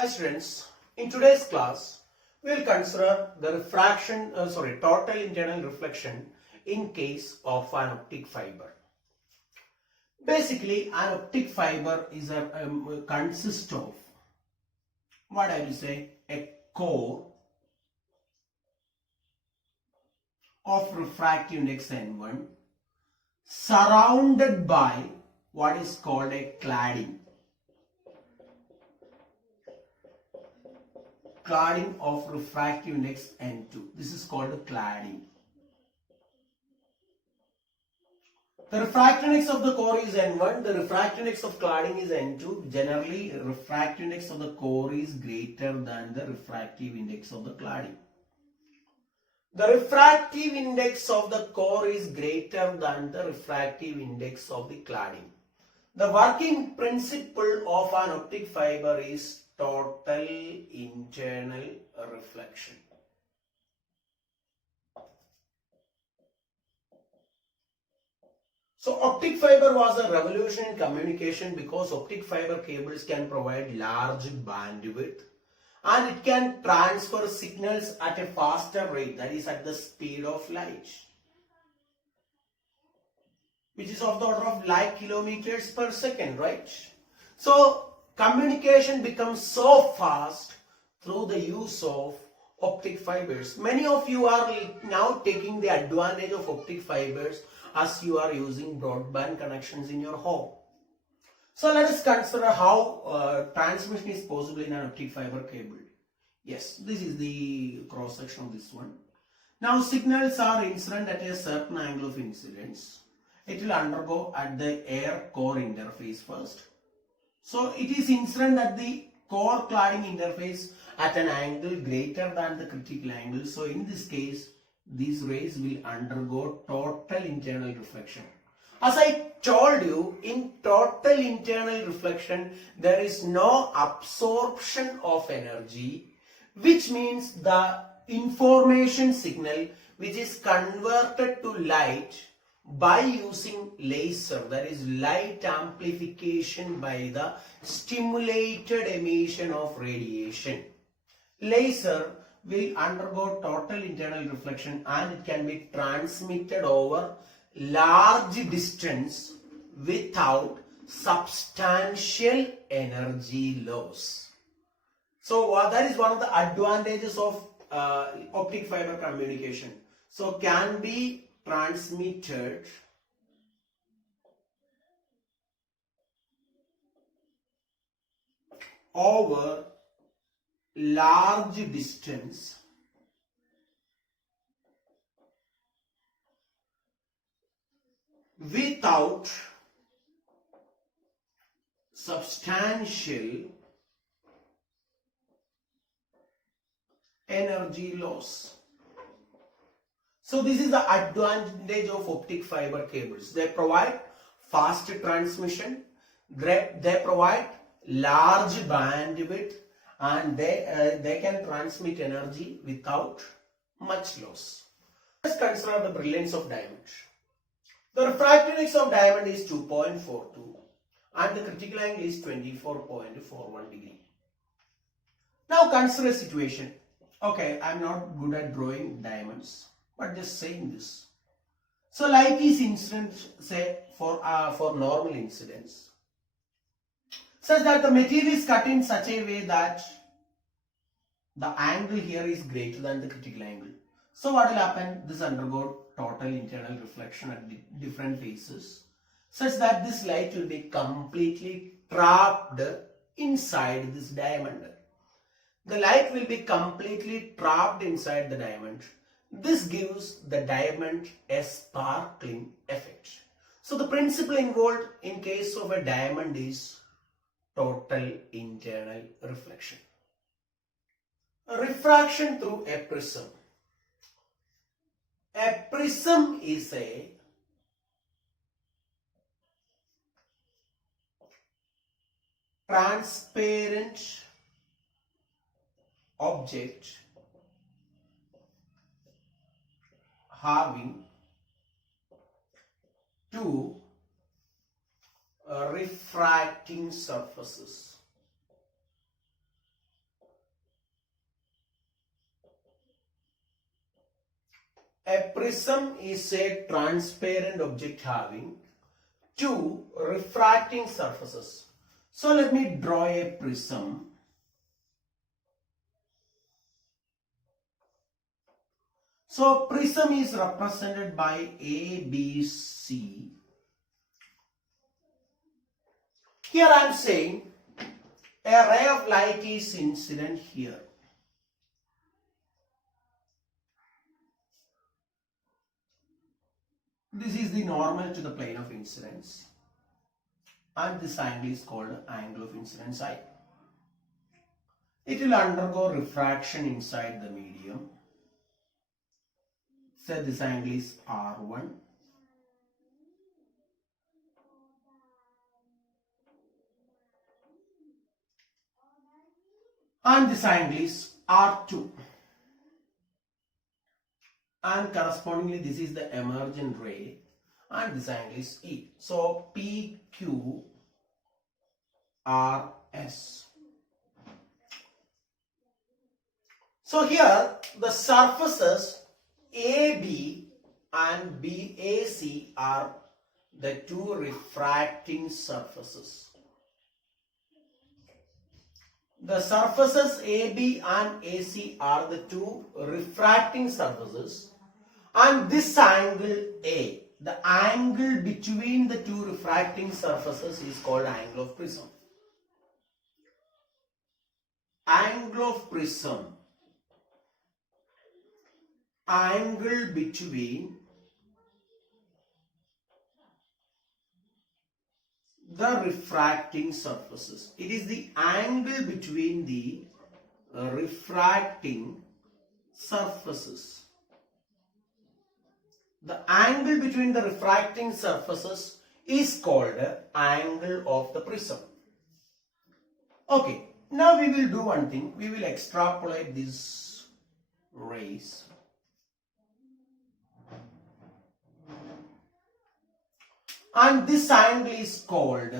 Hi students, in today's class we will consider the total internal reflection in case of an optic fiber. Basically, an optic fiber is consists of what I will say a core of refractive index N1 surrounded by what is called a cladding of refractive index N2. This is called cladding. The refractive index of the core is N1. The refractive index of cladding is N2. Generally, refractive index of the core is greater than the refractive index of the cladding. The refractive index of the core is greater than the refractive index of the cladding. The working principle of an optic fiber is total internal reflection. So optic fiber was a revolution in communication because optic fiber cables can provide large bandwidth and it can transfer signals at a faster rate, that is at the speed of light, which is of the order of like kilometers per second, right? So communication becomes so fast through the use of optic fibers. Many of you are now taking the advantage of optic fibers as you are using broadband connections in your home. So let us consider how transmission is possible in an optic fiber cable. Yes, this is the cross section of this one. Now signals are incident at a certain angle of incidence. It will undergo at the air core interface first. So it is incident at the core cladding interface at an angle greater than the critical angle. So in this case, these rays will undergo total internal reflection. As I told you, in total internal reflection, there is no absorption of energy, which means the information signal which is converted to light by using laser, that is light amplification by the stimulated emission of radiation. Laser will undergo total internal reflection and it can be transmitted over large distance without substantial energy loss. So that is one of the advantages of optic fiber communication. So can be transmitted over large distance without substantial energy loss. So this is the advantage of optic fiber cables. They provide fast transmission, they provide large bandwidth, and they can transmit energy without much loss. Let's consider the brilliance of diamond. The refractive index of diamond is 2.42 and the critical angle is 24.41 degree. Now consider a situation. Okay, I'm not good at drawing diamonds, but just saying this. So light is incident, say for normal incidence, such that the material is cut in such a way that the angle here is greater than the critical angle. So what will happen? This undergo total internal reflection at different phases, such that this light will be completely trapped inside this diamond. The light will be completely trapped inside the diamond. This gives the diamond a sparkling effect. So the principle involved in case of a diamond is total internal reflection. Refraction through a prism. A prism is a transparent object having two refracting surfaces. A prism is a transparent object having two refracting surfaces. So let me draw a prism. So prism is represented by A, B, C. Here I am saying a ray of light is incident here. This is the normal to the plane of incidence, and this angle is called angle of incidence I. It will undergo refraction inside the medium. So this angle is R1. And this angle is R2. And correspondingly this is the emergent ray, and this angle is E. So PQRS. So here the surfaces AB and BAC are the two refracting surfaces. The surfaces AB and AC are the two refracting surfaces, and this angle A, the angle between the two refracting surfaces, is called angle of prism. Angle of prism, angle between the refracting surfaces. It is the angle between the refracting surfaces. The angle between the refracting surfaces is called angle of the prism. Okay, now we will do one thing. We will extrapolate these rays. And this angle is called,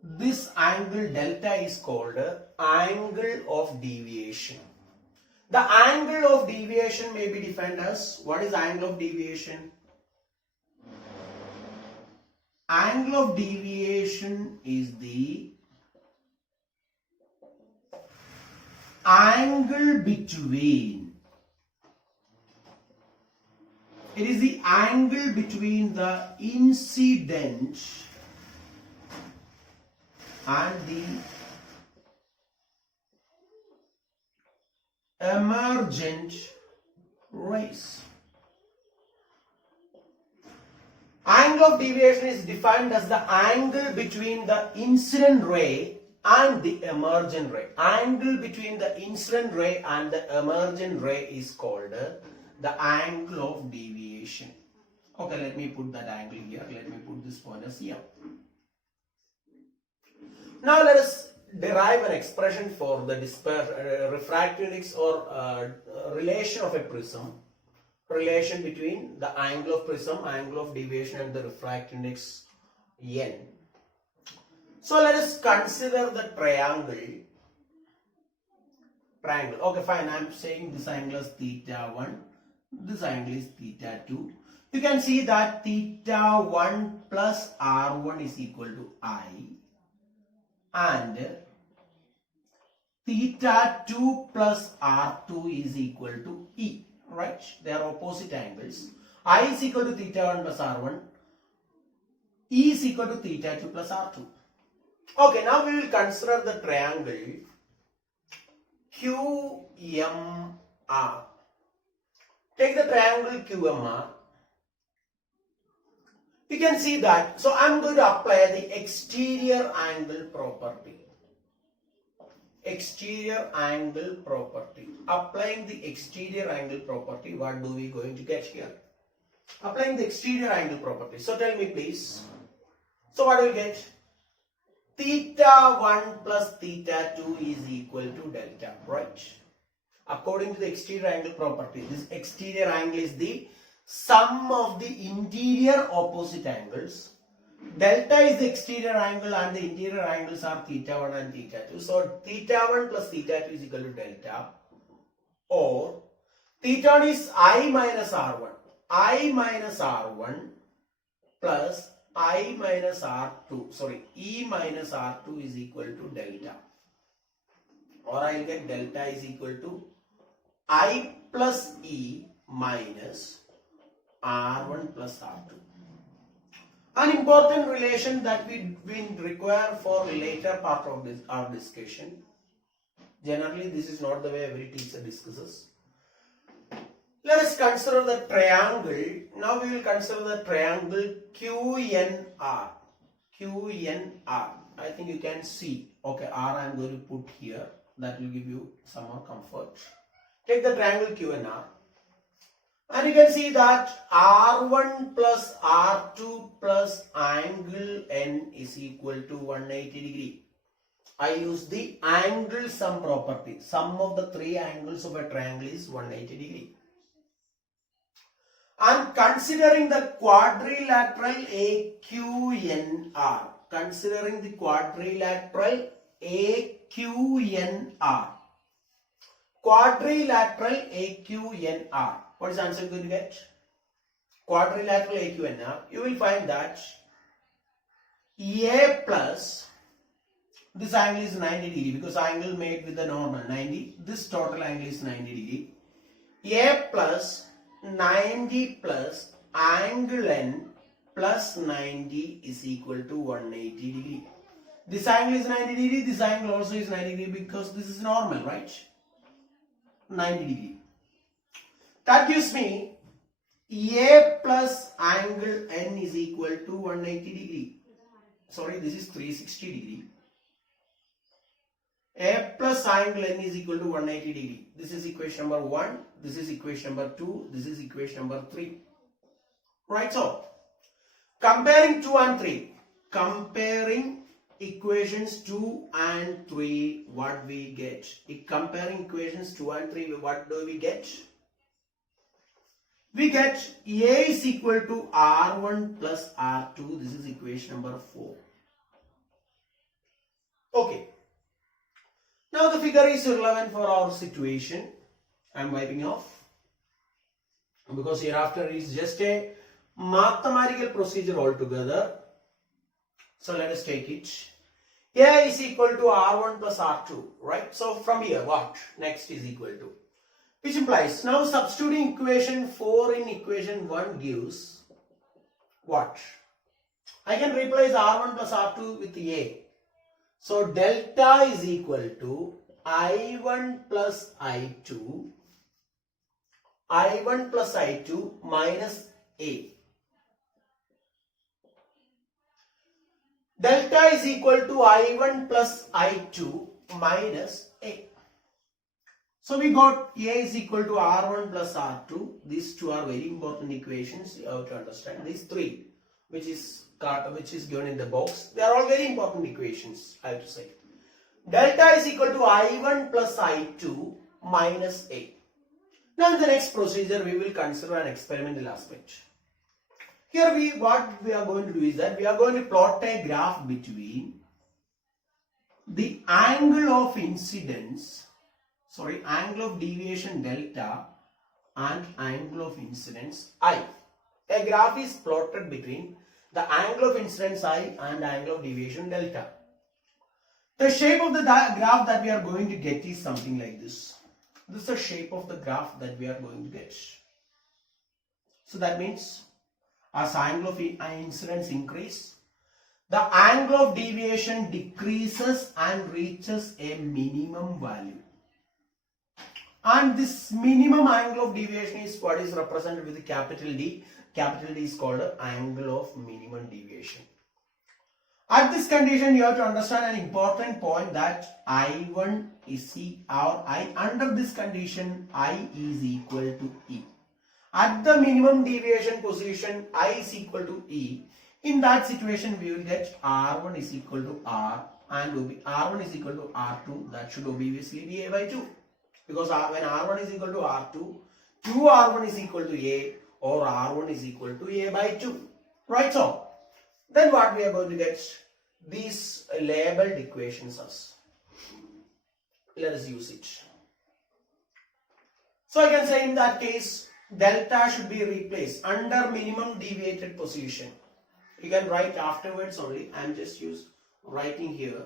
this angle delta is called angle of deviation. The angle of deviation may be defined as, what is angle of deviation? Angle of deviation is the angle between, it is the angle between the incident and the emergent rays. Angle of deviation is defined as the angle between the incident ray and the emergent ray. Angle between the incident ray and the emergent ray is called the angle of deviation. Okay, let me put that angle here. Let me put this point as here. Now let us derive an expression for the refractive index or relation of a prism. Relation between the angle of prism, angle of deviation, and the refractive index n. So let us consider the triangle. Okay, fine. I am saying this angle is theta 1. This angle is theta 2. You can see that theta 1 plus R1 is equal to I, and theta 2 plus R2 is equal to E. Right? They are opposite angles. I is equal to theta 1 plus R1. E is equal to theta 2 plus R2. Okay, now we will consider the triangle QMR. Take the triangle QMR. You can see that. So I am going to apply the exterior angle property. Exterior angle property. Applying the exterior angle property, what do we going to get here? Applying the exterior angle property. So tell me please. So what do we get? Theta 1 plus theta 2 is equal to delta, right? According to the exterior angle property, this exterior angle is the sum of the interior opposite angles. Delta is the exterior angle and the interior angles are theta 1 and theta 2. So theta 1 plus theta 2 is equal to delta, or Theta is I minus R1. I minus R1 plus I minus R2. Sorry, E minus R2 is equal to delta. Or I'll get delta is equal to I plus E minus R1 plus R2. An important relation that we require for later part of this our discussion. Generally, this is not the way every teacher discusses. Let us consider the triangle. Now we will consider the triangle QNR. QNR. I think you can see. Okay, R I am going to put here. That will give you some more comfort. Take the triangle QNR. And you can see that R1 plus R2 plus angle N is equal to 180 degree. I use the angle sum property. Sum of the three angles of a triangle is 180 degree. And considering the quadrilateral AQNR. Considering the quadrilateral AQNR. Quadrilateral AQNR. What is the answer going to get? Quadrilateral AQNR. You will find that A plus, this angle is 90 degree because angle made with the normal 90. This total angle is 90 degree. A plus 90 plus angle N plus 90 is equal to 180 degree. This angle is 90 degree. This angle also is 90 degree because this is normal, right? 90 degree. That gives me A plus angle N is equal to 180 degree. Sorry, this is 360 degree. A plus angle N is equal to 180 degree. This is equation number 1. This is equation number 2. This is equation number 3. Right, so comparing 2 and 3. Comparing equations 2 and 3, what we get? Comparing equations 2 and 3, what do we get? We get A is equal to R1 plus R2. This is equation number 4. Okay. Now the figure is relevant for our situation. I am wiping off. Because hereafter is just a mathematical procedure altogether. So let us take it. A is equal to R1 plus R2. Right? So from here, what? Next is equal to. Which implies, now substituting equation 4 in equation 1 gives what? I can replace R1 plus R2 with A. So delta is equal to I1 plus I2. I1 plus I2 minus A. Delta is equal to I1 plus I2 minus A. So we got A is equal to R1 plus R2. These two are very important equations. You have to understand. These three, which is given in the box, they are all very important equations, I have to say. Delta is equal to I1 plus I2 minus A. Now in the next procedure, we will consider an experimental aspect. Here what we are going to do is that we are going to plot a graph between the angle of incidence, angle of deviation delta and angle of incidence I. A graph is plotted between the angle of incidence I and angle of deviation delta. The shape of the graph that we are going to get is something like this. This is the shape of the graph that we are going to get. So that means as angle of incidence increase, the angle of deviation decreases and reaches a minimum value. And this minimum angle of deviation is what is represented with the capital D. Capital D is called angle of minimum deviation. At this condition, you have to understand an important point that I1 is under this condition, I is equal to E. At the minimum deviation position, I is equal to E. In that situation, we will get R1 is equal to R and R1 is equal to R2. That should obviously be A by 2. Because when R1 is equal to R2, 2R1 is equal to A or R1 is equal to A by 2. Right, so then what we are going to get? These labeled equations as. Let us use it. So I can say in that case, delta should be replaced under minimum deviated position. You can write afterwards only. I am just writing here.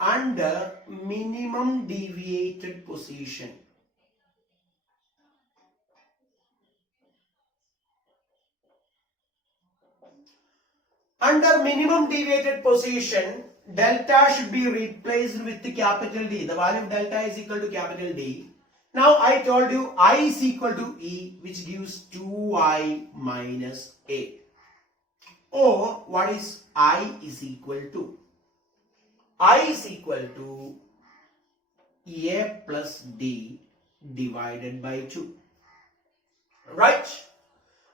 Under minimum deviated position. Under minimum deviated position, delta should be replaced with the capital D. The value of delta is equal to capital D. Now I told you I is equal to E, which gives 2I minus A. Or what is I is equal to? I is equal to A plus D divided by 2. Right?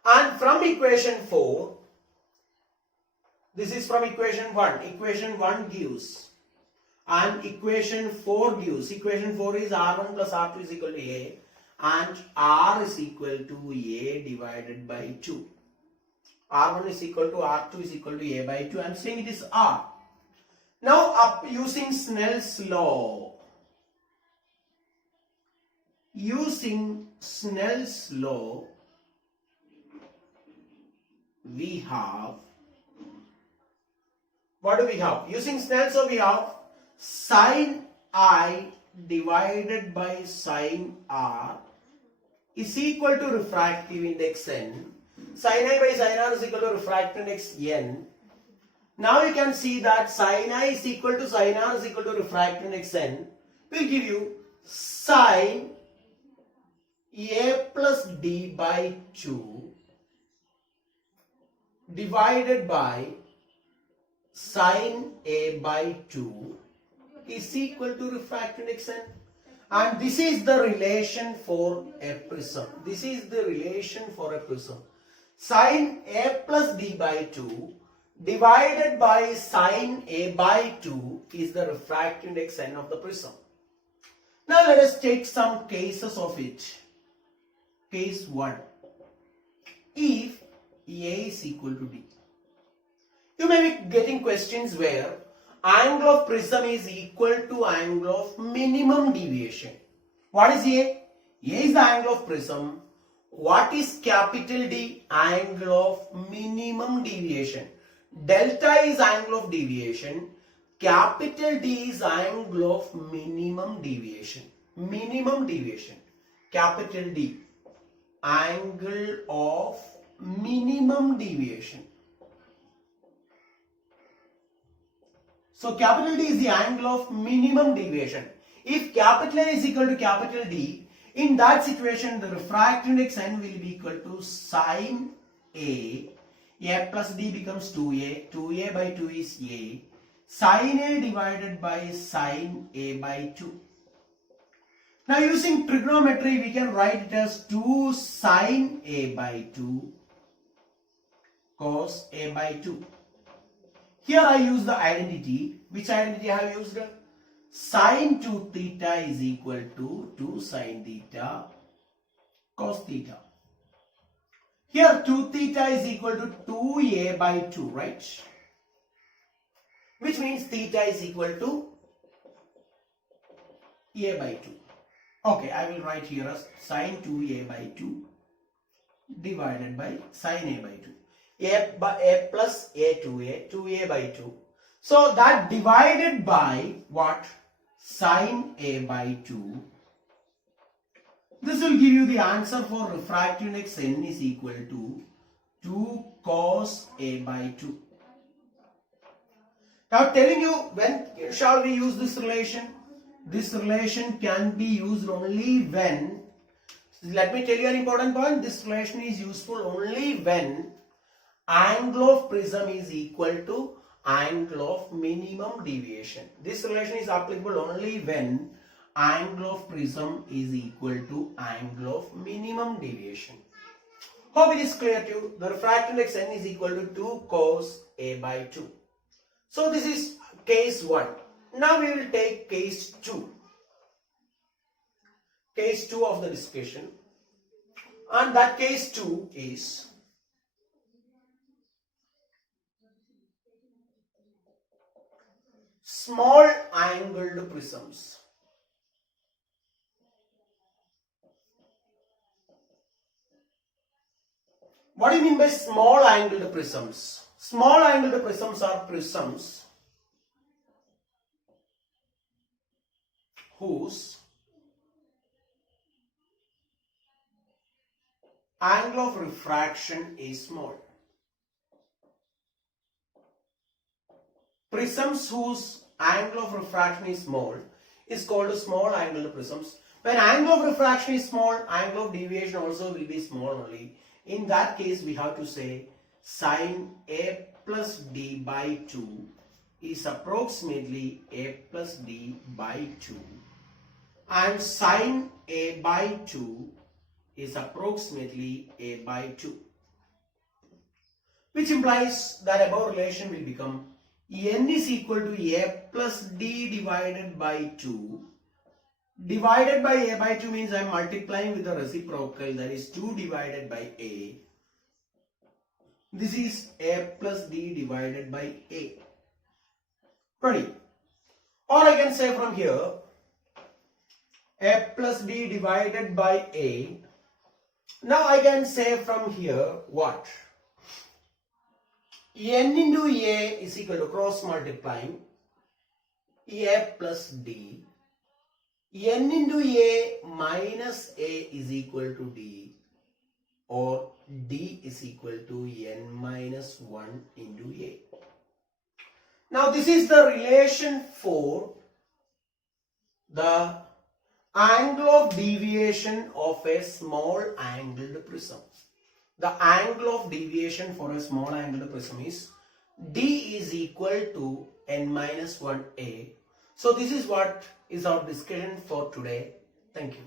And from equation 4, this is from equation 1. Equation 1 gives and equation 4 gives. Equation 4 is R1 plus R2 is equal to A and R is equal to A divided by 2. R1 is equal to R2 is equal to A by 2. I am saying it is R. Now up using Snell's law. Using Snell's law, we have, what do we have? Using Snell's law, we have sine I divided by sine R is equal to refractive index N. Sine I by sine R is equal to refractive index N. Now you can see that sine I is equal to sine R is equal to refractive index N will give you sine A plus D by 2 divided by sine A by 2 is equal to refractive index N. And this is the relation for a prism. This is the relation for a prism. Sine A plus D by 2 divided by sine A by 2 is the refractive index N of the prism. Now let us take some cases of it. Case 1. If A is equal to D. You may be getting questions where angle of prism is equal to angle of minimum deviation. What is A? A is the angle of prism. What is capital D? Angle of minimum deviation. Delta is angle of deviation. Capital D is angle of minimum deviation. Minimum deviation. Capital D. Angle of minimum deviation. So capital D is the angle of minimum deviation. If capital A is equal to capital D, in that situation the refractive index N will be equal to sine A. A plus D becomes 2A. 2A by 2 is A. Sine A divided by sine A by 2. Now using trigonometry we can write it as 2 sine A by 2 cos A by 2. Here I use the identity. Which identity I have used? Sine 2 theta is equal to 2 sine theta cos theta. Here 2 theta is equal to 2A by 2, right? Which means theta is equal to A by 2. Okay, I will write here as sine 2A by 2 divided by sine A by 2. A plus A2A, 2A by 2. So that divided by what? Sine A by 2. This will give you the answer for refractive index N is equal to 2 cos A by 2. Now telling you when shall we use this relation? This relation can be used only when, let me tell you an important point, this relation is useful only when angle of prism is equal to angle of minimum deviation. This relation is applicable only when angle of prism is equal to angle of minimum deviation. Hope it is clear to you. The refractive index N is equal to 2 cos A by 2. So this is case 1. Now we will take case 2. Case 2 of the discussion. And that case 2 is small angled prisms. What do you mean by small angled prisms? Small angled prisms are prisms whose angle of refraction is small. Prisms whose angle of refraction is small is called small angled prisms. When angle of refraction is small, angle of deviation also will be small only. In that case, we have to say sine A plus D by 2 is approximately A plus D by 2, and sine A by 2 is approximately A by 2, which implies that above relation will become n is equal to A plus D divided by 2. Divided by A by 2 means I am multiplying with the reciprocal, that is 2 divided by A. This is A plus D divided by A. Ready? Or I can say from here A plus D divided by A. Now I can say from here what? N into A is equal to cross multiplying A plus D. N into A minus A is equal to D, or D is equal to N minus 1 into A. Now this is the relation for the angle of deviation of a small angled prism. The angle of deviation for a small angled prism is D is equal to N minus 1A. So this is what is our discussion for today. Thank you.